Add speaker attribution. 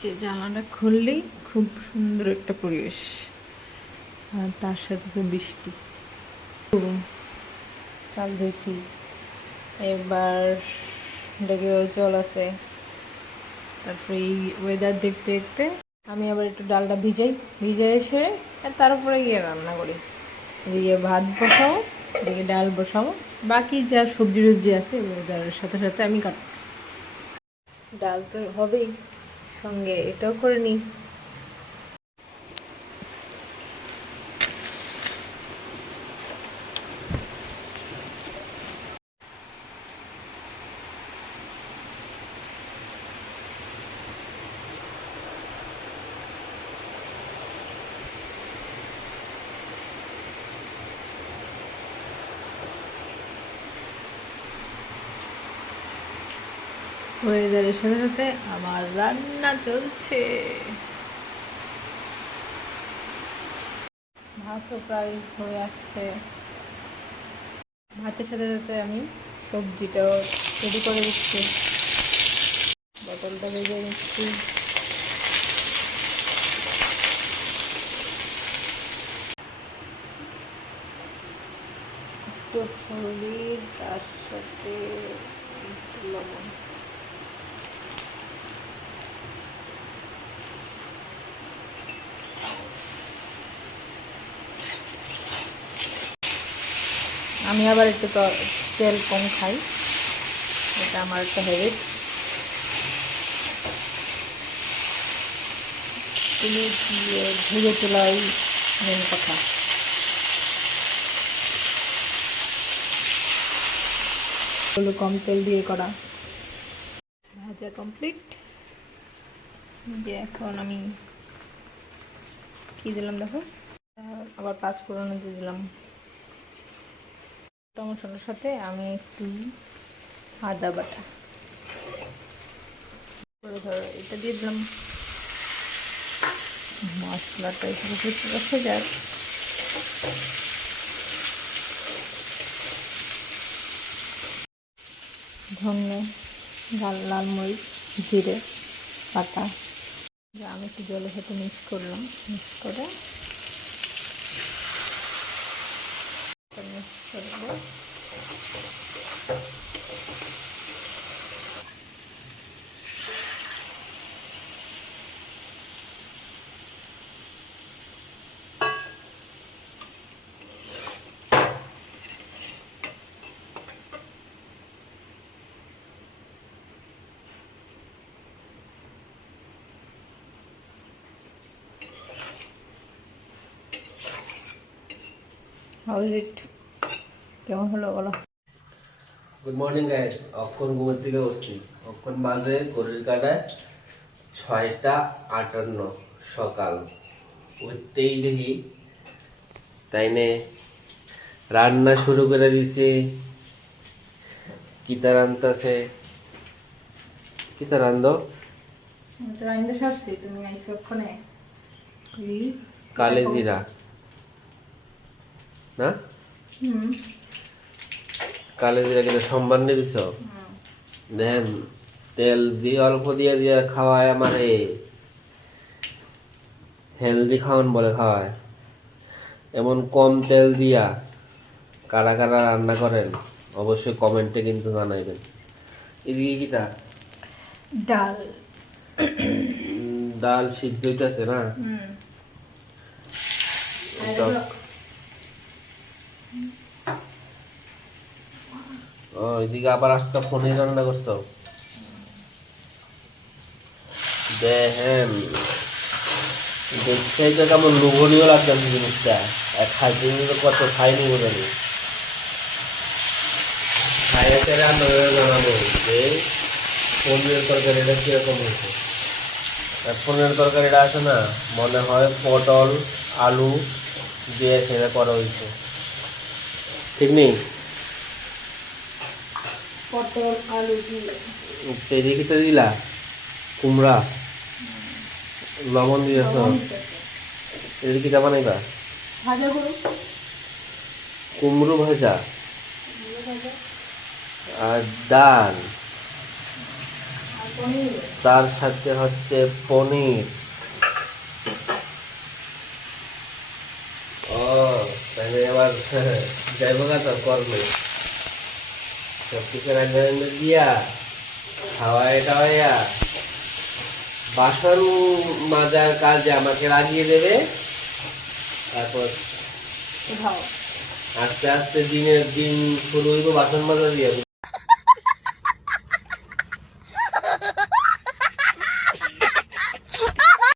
Speaker 1: যে জানালাটা খুললেই খুব সুন্দর একটা পরিবেশ। আর তার সাথে তো বৃষ্টি। চাল ধুইছি। এবার ডেকে জল আছে। তারপরে এই ওয়েদার দেখতে দেখতে আমি আবার একটু ডালটা ভিজাই। ভিজাই এসে আর তার উপরে গিয়ে রান্না করি। এদিকে ভাত বসাও এদিকে ডাল বসাও বাকি যা সবজি টবজি আছে ওয়েদারের সাথে সাথে আমি কাট ডাল তো হবেই। সঙ্গে এটাও করে নিই। ওয়েদারের সাথে সাথে আমার রান্না চলছে। ভাতও প্রায় হয়ে আসছে। ভাতের সাথে সাথে আমি সবজিটাও রেডি করে দিচ্ছি। বোতলটা ভেজে নিচ্ছি। একটু তার সাথে লবণ। আমি আবার একটু তেল কম খাই। এটা আমার একটা হ্যাবিট তুমি ভেজে তোলাই মেন কথা? এগুলো কম তেল দিয়ে করা। ভাজা কমপ্লিট যে এখন আমি কি দিলাম দেখো? আবার পাঁচ ফোড়নে দিয়ে দিলাম। টমেটোর সাথে আমি একটু আদা বাটা। ধরো, এটা দিয়ে দিলাম। মশলাটা এখানে কিছু রেখে যাক। ধনে, লাল লাল মরিচ, জিরে, পাতা। আমি একটু জলের সাথে মিক্স করলাম মিক্স করে মিক্স করব হাউ ইজ ইট কেমন হলো বলো?
Speaker 2: গুড মর্নিং গাইস অক্ষণ ঘুমের থেকে উঠছি। অক্ষণ বাজে ঘড়ির কাটায় ছয়টা আটান্ন সকাল। উঠতেই দেখি তাইনে রান্না শুরু করে দিছে কিতা রান্তাছে কিতা রান্ধ
Speaker 1: রাইন্দা সারছি তুমি আইসো ওখানে।
Speaker 2: কালে জিরা না? কালে জিরা কিন্তু সম্মান নিয়ে দিছ? দেখেন তেল দিয়ে অল্প দিয়ে দিয়ে খাওয়ায় আমারে। হেলদি খাওয়ান বলে খাওয়ায়। এমন কম তেল দিয়া কারা কারা রান্না করেন অবশ্যই কমেন্টে কিন্তু জানাইবেন। এদিকে কিটা
Speaker 1: ডাল।
Speaker 2: ডাল সিদ্ধ হইতাছে না? এদিকে আবার আজকে ফোনে রান্না করছ? দেখেন, দেখতে তো কেমন লোভনীয় লাগছে জিনিসটা। আর খাইতে কিন্তু কত খাইনি আপনাদের জানাব যে, পনিরের তরকারিটা কীরকম হয়েছে। পনিরের তরকারিটা আছে না, মনে হয় পটল, আলু দিয়ে সেটা করা হয়েছে। ঠিক নেই?
Speaker 1: পটল আলু দিয়ে
Speaker 2: তো দিলা। কুমড়া। লবণ দিয়েছ। এদিকে কি বানাইবা
Speaker 1: ভাজা করো।
Speaker 2: কুমড়ো ভাজা। আর ডাল। তার সাথে হচ্ছে পনির। ও তাহলে এবার যাইব না তো কর্মে। সব কিছু রান্না রান্না দিয়া খাওয়াই টাওয়াইয়া বাসন মাজার কাজে আমাকে লাগিয়ে দেবে তারপর আস্তে আস্তে দিনের দিন শুরু হইব বাসন মাজা দিয়ে।